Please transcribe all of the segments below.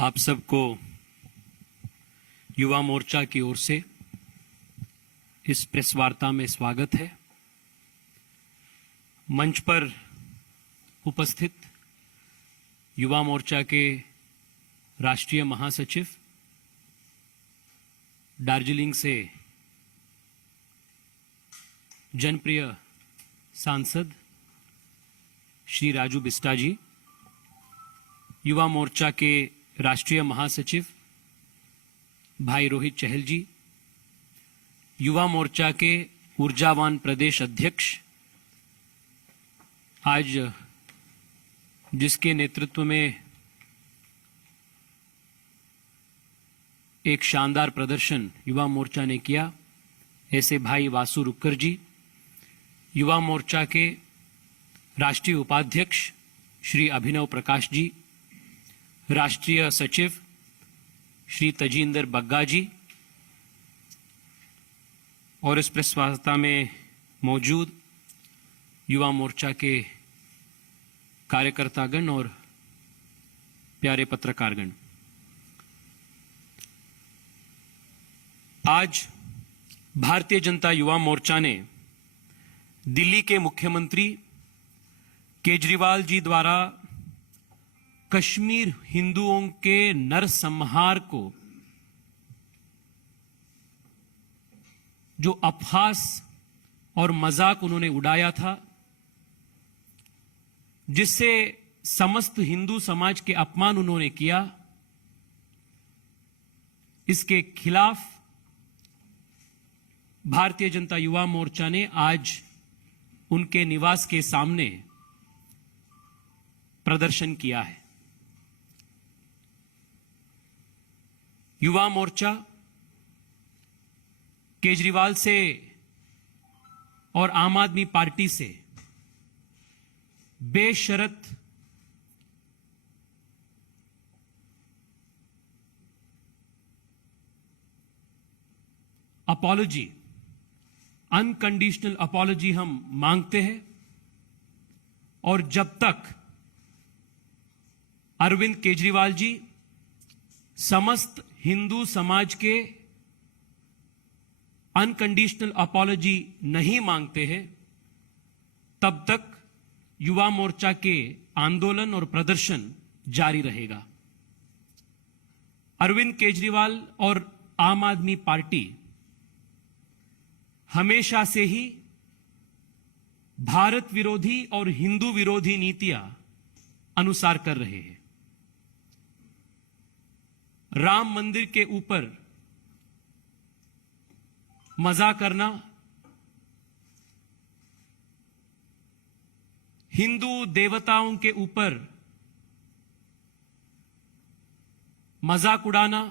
आप सबको युवा मोर्चा की ओर से इस प्रेस वार्ता में स्वागत है। मंच पर उपस्थित युवा मोर्चा के राष्ट्रीय महासचिव, दार्जिलिंग से जनप्रिय सांसद श्री राजू बिस्टा जी, युवा मोर्चा के राष्ट्रीय महासचिव भाई रोहित चहल जी, युवा मोर्चा के ऊर्जावान प्रदेश अध्यक्ष, आज जिसके नेतृत्व में एक शानदार प्रदर्शन युवा मोर्चा ने किया, ऐसे भाई वासु रुक्कर जी, युवा मोर्चा के राष्ट्रीय उपाध्यक्ष श्री अभिनव प्रकाश जी, राष्ट्रीय सचिव श्री तजिंदर बग्गा जी और इस प्रेस वार्ता में मौजूद युवा मोर्चा के कार्यकर्तागण और प्यारे पत्रकारगण। आज भारतीय जनता युवा मोर्चा ने दिल्ली के मुख्यमंत्री केजरीवाल जी द्वारा कश्मीर हिंदुओं के नरसंहार को जो अपहास और मजाक उन्होंने उड़ाया था, जिससे समस्त हिंदू समाज के अपमान उन्होंने किया, इसके खिलाफ भारतीय जनता युवा मोर्चा ने आज उनके निवास के सामने प्रदर्शन किया है। युवा मोर्चा केजरीवाल से और आम आदमी पार्टी से बेशर्त अपॉलॉजी, अनकंडीशनल अपॉलॉजी हम मांगते हैं, और जब तक अरविंद केजरीवाल जी समस्त हिंदू समाज के अनकंडीशनल अपॉलॉजी नहीं मांगते हैं, तब तक युवा मोर्चा के आंदोलन और प्रदर्शन जारी रहेगा। अरविंद केजरीवाल और आम आदमी पार्टी हमेशा से ही भारत विरोधी और हिंदू विरोधी नीतियां अनुसार कर रहे हैं। राम मंदिर के ऊपर मजा करना, हिंदू देवताओं के ऊपर मजाक उड़ाना,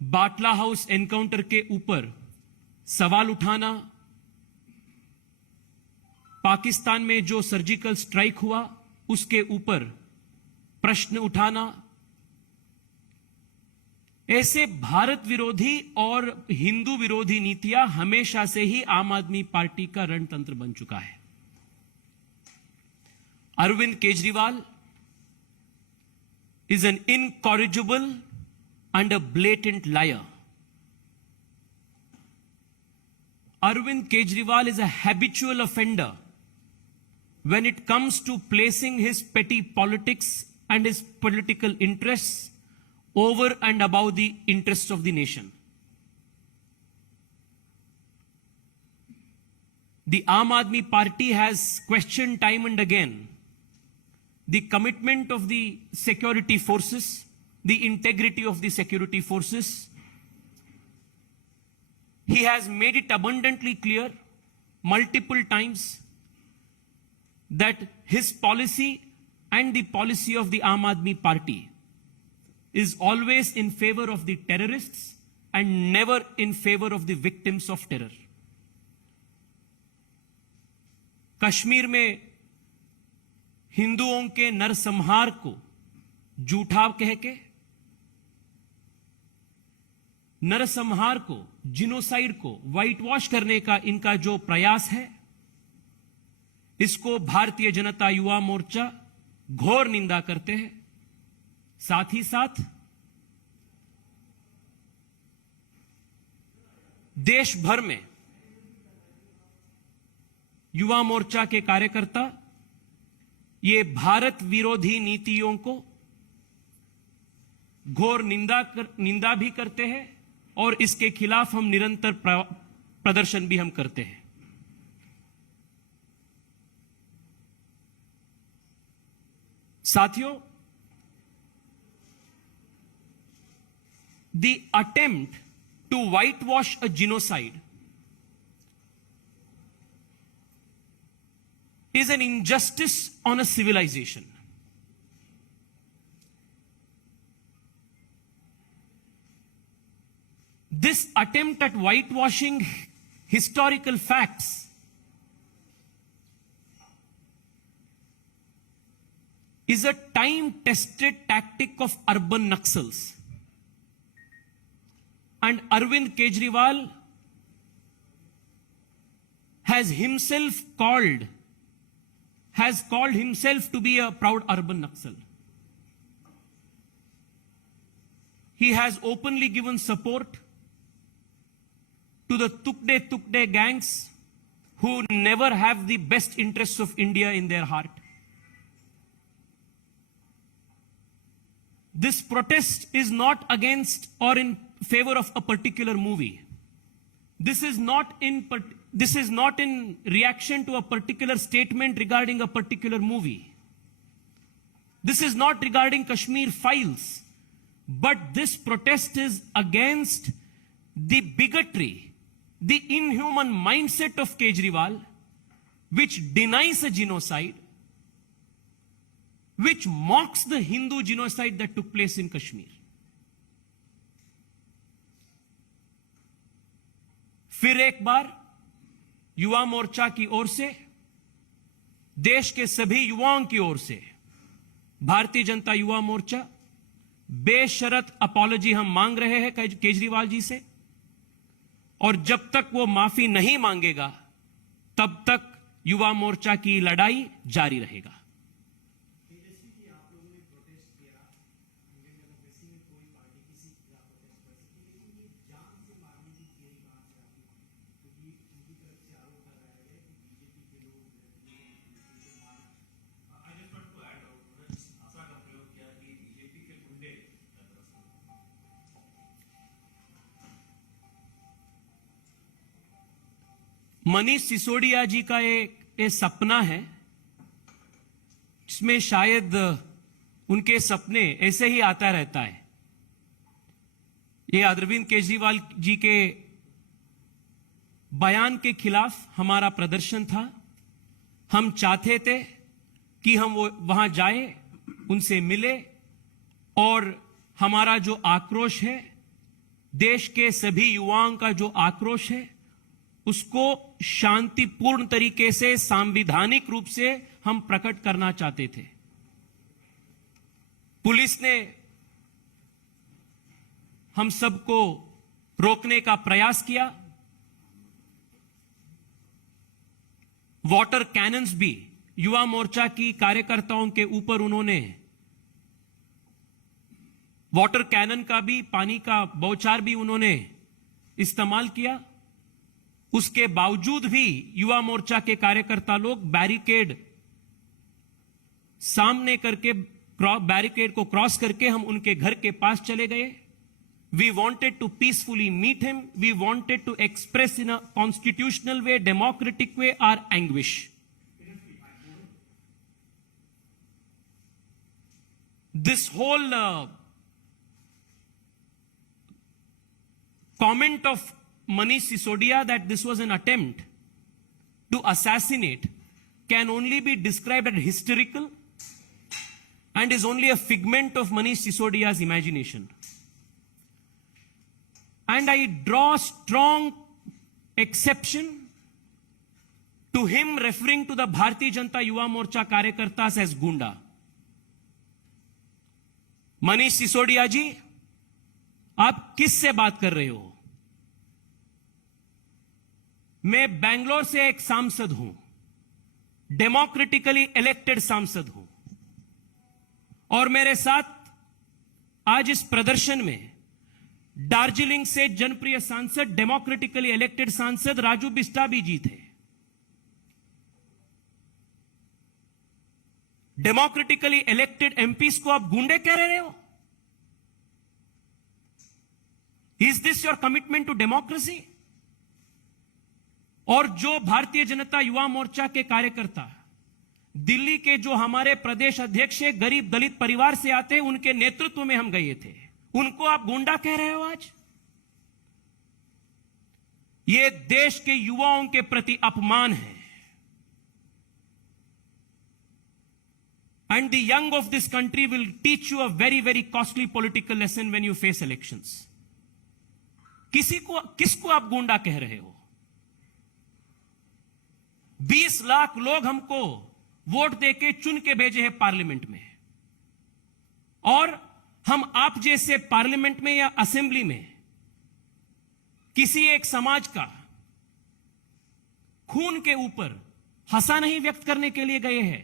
बाटला हाउस एनकाउंटर के ऊपर सवाल उठाना, पाकिस्तान में जो सर्जिकल स्ट्राइक हुआ उसके ऊपर प्रश्न उठाना, ऐसे भारत विरोधी और हिंदू विरोधी नीतियां हमेशा से ही आम आदमी पार्टी का रणतंत्र बन चुका है। Arvind Kejriwal is an incorrigible and a blatant liar. Arvind Kejriwal is a habitual offender when it comes to placing his petty politics and his political interests over and above the interests of the nation. The Aam Aadmi Party has questioned time and again the commitment of the security forces, the integrity of the security forces. He has made it abundantly clear multiple times that his policy and the policy of the Aam Aadmi Party is always in favor of the terrorists and never in favor of the victims of terror. Kashmir में हिंदुओं के नरसंहार को झूठा कह के, नरसंहार को, जिनोसाइड को व्हाइट वॉश करने का इनका जो प्रयास है, इसको भारतीय जनता युवा मोर्चा घोर निंदा करते हैं। साथ ही साथ देश भर में युवा मोर्चा के कार्यकर्ता ये भारत विरोधी नीतियों को घोर निंदा भी करते हैं और इसके खिलाफ हम निरंतर प्रदर्शन भी हम करते हैं। साथियों, the attempt to whitewash a genocide is an injustice on a civilization. This attempt at whitewashing historical facts is a time-tested tactic of urban Naxals. And Arvind Kejriwal has called himself to be a proud urban Naxal. He has openly given support to the Tukde gangs who never have the best interests of India in their heart. This protest is not against or in favor of a particular movie. This is not in reaction to a particular statement regarding a particular movie. This is not regarding Kashmir Files, but this protest is against the bigotry, the inhuman mindset of Kejriwal, which denies a genocide, which mocks the Hindu genocide that took place in Kashmir. फिर एक बार युवा मोर्चा की ओर से, देश के सभी युवाओं की ओर से भारतीय जनता युवा मोर्चा बेशर्त अपॉलॉजी हम मांग रहे हैं केजरीवाल जी से, और जब तक वो माफी नहीं मांगेगा तब तक युवा मोर्चा की लड़ाई जारी रहेगा। मनीष सिसोदिया जी का एक सपना है, जिसमें शायद उनके सपने ऐसे ही आता रहता है। ये अरविंद केजरीवाल जी के बयान के खिलाफ हमारा प्रदर्शन था। हम चाहते थे कि हम वो वहां जाए, उनसे मिले और हमारा जो आक्रोश है, देश के सभी युवाओं का जो आक्रोश है, उसको शांतिपूर्ण तरीके से, संवैधानिक रूप से हम प्रकट करना चाहते थे। पुलिस ने हम सबको रोकने का प्रयास किया। वाटर कैनन्स भी युवा मोर्चा की कार्यकर्ताओं के ऊपर उन्होंने वाटर कैनन का भी, पानी का बौछार भी उन्होंने इस्तेमाल किया। उसके बावजूद भी युवा मोर्चा के कार्यकर्ता लोग बैरिकेड सामने करके, बैरिकेड को क्रॉस करके हम उनके घर के पास चले गए। We wanted to peacefully meet him, we wanted to express in a constitutional way, democratic way our anguish. This whole comment of Manish Sisodia that this was an attempt to assassinate can only be described as hysterical and is only a figment of Manish Sisodia's imagination. And I draw strong exception to him referring to the Bharatiya Janata Yuva Morcha Karyakartas as Gunda. Manish Sisodia ji, आप किससे बात कर रहे हो? मैं बेंगलोर से एक सांसद हूं, डेमोक्रेटिकली इलेक्टेड सांसद हूं और मेरे साथ आज इस प्रदर्शन में दार्जिलिंग से जनप्रिय सांसद, डेमोक्रेटिकली इलेक्टेड सांसद राजू बिस्टा भी जी थे। डेमोक्रेटिकली इलेक्टेड एमपीज को आप गुंडे कह रहे हो? Is this your commitment to democracy? और जो भारतीय जनता युवा मोर्चा के कार्यकर्ता दिल्ली के जो हमारे प्रदेश अध्यक्ष गरीब दलित परिवार से आते हैं, उनके नेतृत्व में हम गए थे, उनको आप गुंडा कह रहे हो आज? यह देश के युवाओं के प्रति अपमान है। And the young of this country will teach you a very, very costly political lesson when you face elections. किसको आप गुंडा कह रहे हो? 20 लाख लोग हमको वोट देके चुन के भेजे हैं पार्लियामेंट में, और हम आप जैसे पार्लियामेंट में या असेंबली में किसी एक समाज का खून के ऊपर हंसा नहीं व्यक्त करने के लिए गए हैं।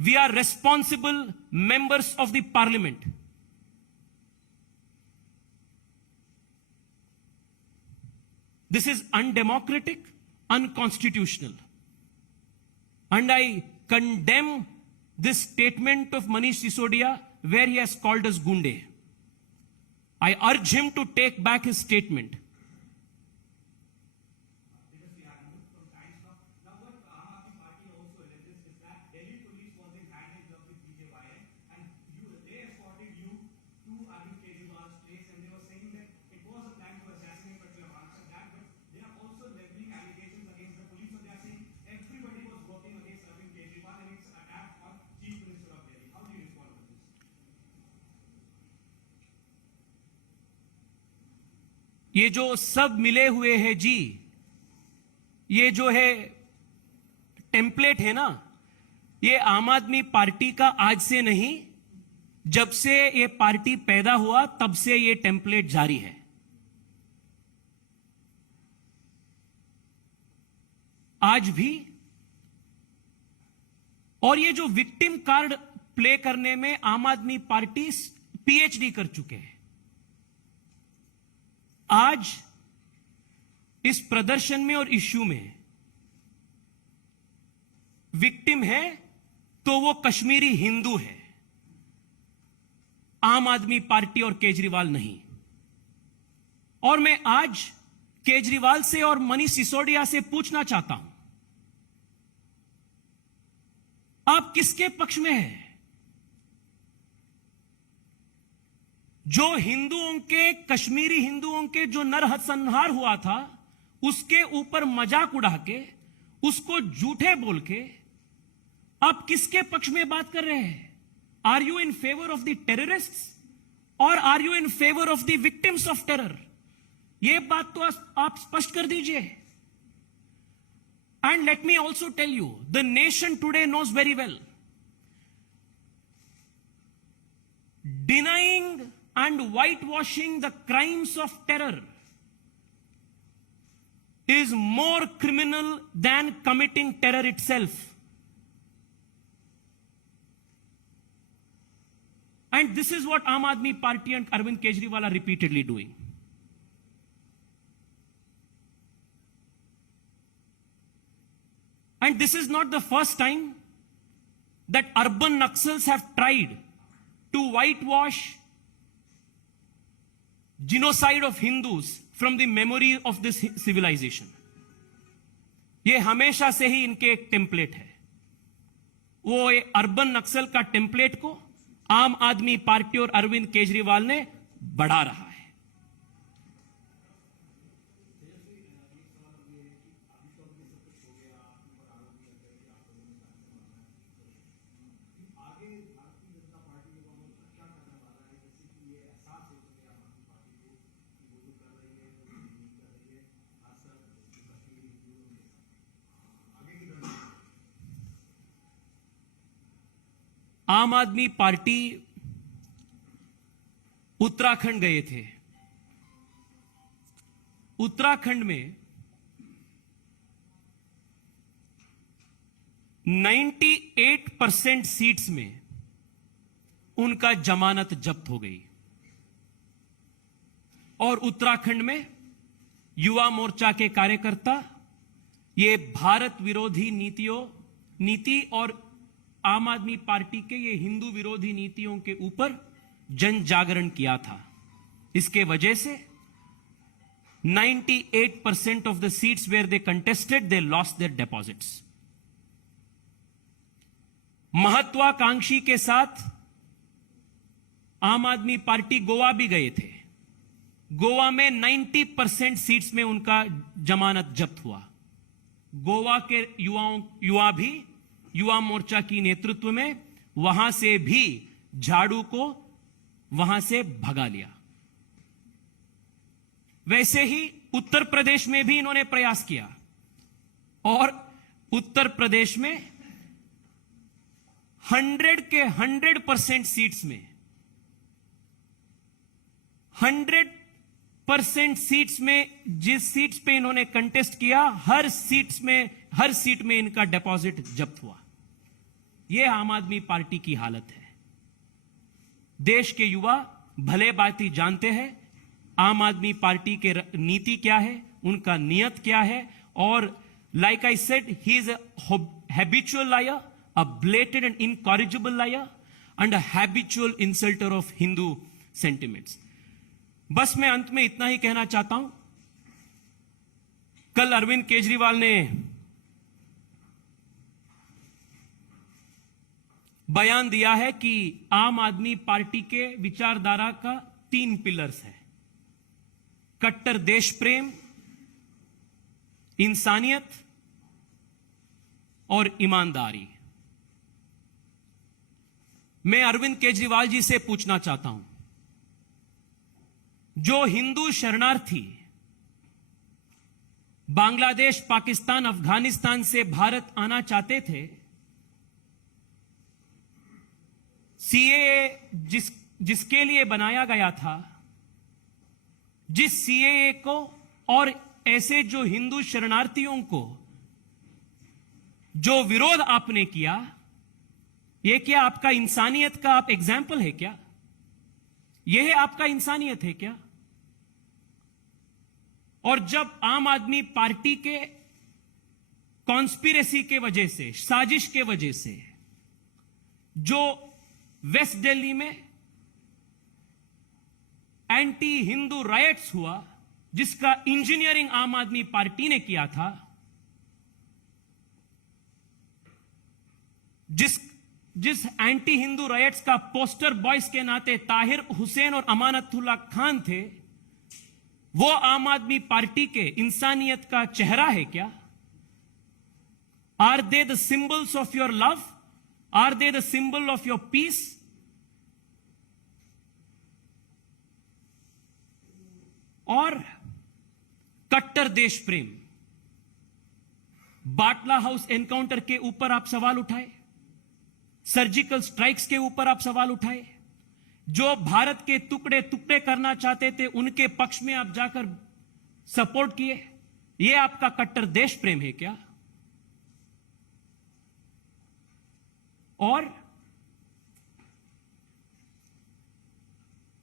We are responsible members of the parliament. This is undemocratic, unconstitutional. And I condemn this statement of Manish Sisodia where he has called us gunde. I urge him to take back his statement. ये जो सब मिले हुए हैं जी, ये जो है template है ना, ये आम आदमी पार्टी का आज से नहीं, जब से ये पार्टी पैदा हुआ तब से ये टेम्पलेट जारी है। आज भी। और ये जो विक्टिम कार्ड प्ले करने में आम आदमी पार्टी पीएचडी कर चुके हैं। आज इस प्रदर्शन में और इश्यू में विक्टिम है तो वो कश्मीरी हिंदू है, आम आदमी पार्टी और केजरीवाल नहीं। और मैं आज केजरीवाल से और मनीष सिसोदिया से पूछना चाहता हूं, आप किसके पक्ष में हैं? जो हिंदुओं के, कश्मीरी हिंदुओं के जो नरसंहार हुआ था, उसके ऊपर मजाक उड़ा के, उसको झूठे बोल के आप किसके पक्ष में बात कर रहे हैं? Are you in favour of the terrorists और are you in favour of the victims of terror? यह बात तो आप स्पष्ट कर दीजिए। And let me also tell you, the nation today knows very well, denying and whitewashing the crimes of terror is more criminal than committing terror itself. And this is what Aam Aadmi Party and Arvind Kejriwal are repeatedly doing. And this is not the first time that urban Naxals have tried to whitewash genocide of Hindus from the memory of this civilization. ये हमेशा से ही इनके एक template है। वो urban नक्सल का template को आम आदमी पार्टी और अरविंद केजरीवाल ने बढ़ा रहा है। आम आदमी पार्टी उत्तराखंड गए थे। उत्तराखंड में 98% सीट्स में उनका जमानत जब्त हो गई। और उत्तराखंड में युवा मोर्चा के कार्यकर्ता ये भारत विरोधी नीति और आम आदमी पार्टी के ये हिंदू विरोधी नीतियों के ऊपर जन जागरण किया था। इसके वजह से 98% of the seats where they contested, they lost their deposits. महत्वाकांक्षी के साथ आम आदमी पार्टी गोवा भी गए थे। गोवा में 90% सीट्स में उनका जमानत जब्त हुआ। गोवा के युवा मोर्चा की नेतृत्व में वहां से भी झाड़ू को वहां से भगा लिया। वैसे ही उत्तर प्रदेश में भी इन्होंने प्रयास किया और उत्तर प्रदेश में 100 के 100% सीट्स में 100% सीट्स में जिस सीट्स पे इन्होंने कंटेस्ट किया हर सीट में इनका डिपॉजिट जब्त हुआ। यह आम आदमी पार्टी की हालत है। देश के युवा भले बात ही जानते हैं आम आदमी पार्टी के नीति क्या है, उनका नियत क्या है। और like I said, he is a habitual liar, a blatant and incorrigible liar and a habitual insulter of Hindu sentiments. बस मैं अंत में इतना ही कहना चाहता हूं, कल अरविंद केजरीवाल ने बयान दिया है कि आम आदमी पार्टी के विचारधारा का 3 पिलर्स है: कट्टर देश प्रेम, इंसानियत और ईमानदारी। मैं अरविंद केजरीवाल जी से पूछना चाहता हूं, जो हिंदू शरणार्थी बांग्लादेश, पाकिस्तान, अफगानिस्तान से भारत आना चाहते थे, सीएए जिसके लिए बनाया गया था, जिस सीएए को और ऐसे जो हिंदू शरणार्थियों को जो विरोध आपने किया, यह क्या आपका इंसानियत का आप एग्जाम्पल है क्या? यह आपका इंसानियत है क्या? और जब आम आदमी पार्टी के कॉन्स्पिरेसी के वजह से, साजिश के वजह से जो वेस्ट दिल्ली में एंटी हिंदू रायट्स हुआ, जिसका इंजीनियरिंग आम आदमी पार्टी ने किया था, जिस एंटी हिंदू रायट्स का पोस्टर बॉयज के नाते ताहिर हुसैन और अमानतुल्लाह खान थे, वो आम आदमी पार्टी के इंसानियत का चेहरा है क्या? Are they the symbols of your love? Are they the symbol of your peace? और कट्टर देश प्रेम, बाटला हाउस एनकाउंटर के ऊपर आप सवाल उठाए, सर्जिकल स्ट्राइक्स के ऊपर आप सवाल उठाए, जो भारत के टुकड़े टुकड़े करना चाहते थे उनके पक्ष में आप जाकर सपोर्ट किए। यह आपका कट्टर देश प्रेम है क्या? और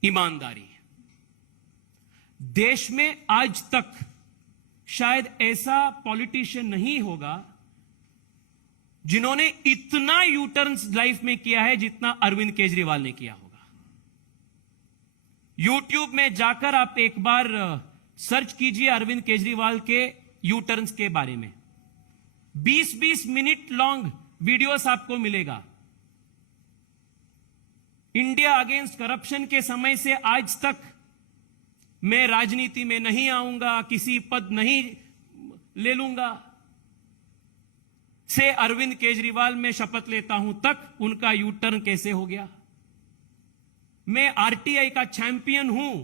ईमानदारी, देश में आज तक शायद ऐसा पॉलिटिशियन नहीं होगा जिन्होंने इतना यू टर्न्स लाइफ में किया है जितना अरविंद केजरीवाल ने किया होगा। यूट्यूब में जाकर आप एक बार सर्च कीजिए अरविंद केजरीवाल के यू टर्न्स के बारे में, 20-20 मिनट लॉन्ग वीडियोस आपको मिलेगा। इंडिया अगेंस्ट करप्शन के समय से आज तक मैं राजनीति में नहीं आऊंगा, किसी पद नहीं ले लूंगा, से अरविंद केजरीवाल में शपथ लेता हूं तक उनका यू टर्न कैसे हो गया। मैं आरटीआई का चैंपियन हूं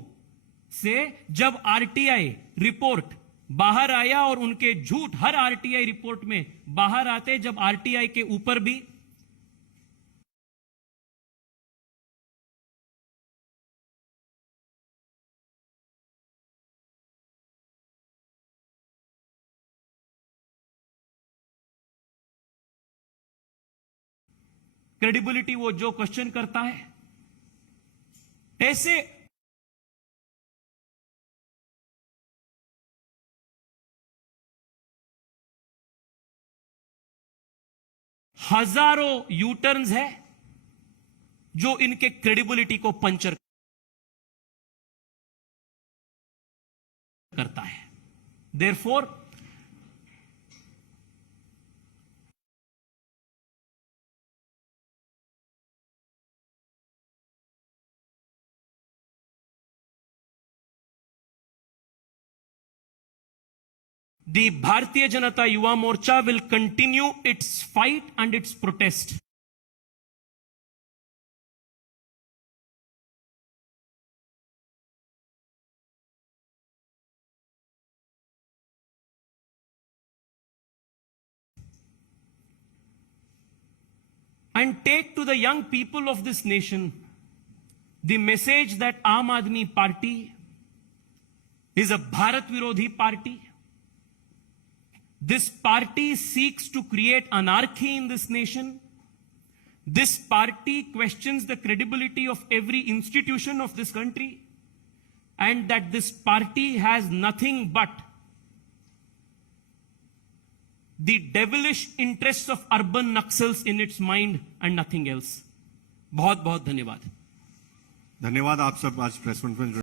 से जब आरटीआई रिपोर्ट बाहर आया और उनके झूठ हर आरटीआई रिपोर्ट में बाहर आते, जब आरटीआई के ऊपर भी क्रेडिबिलिटी वो जो क्वेश्चन करता है, ऐसे हजारों यू टर्न्स है जो इनके क्रेडिबिलिटी को पंचर करता है। Therefore the Bharatiya Janata Yuva Morcha will continue its fight and its protest and take to the young people of this nation the message that Aam Aadmi Party is a Bharat Virodhi party. This party seeks to create anarchy in this nation. This party questions the credibility of every institution of this country, and that this party has nothing but the devilish interests of urban Naxals in its mind and nothing else. बहुत बहुत धन्यवाद। धन्यवाद। आप सब आज press conference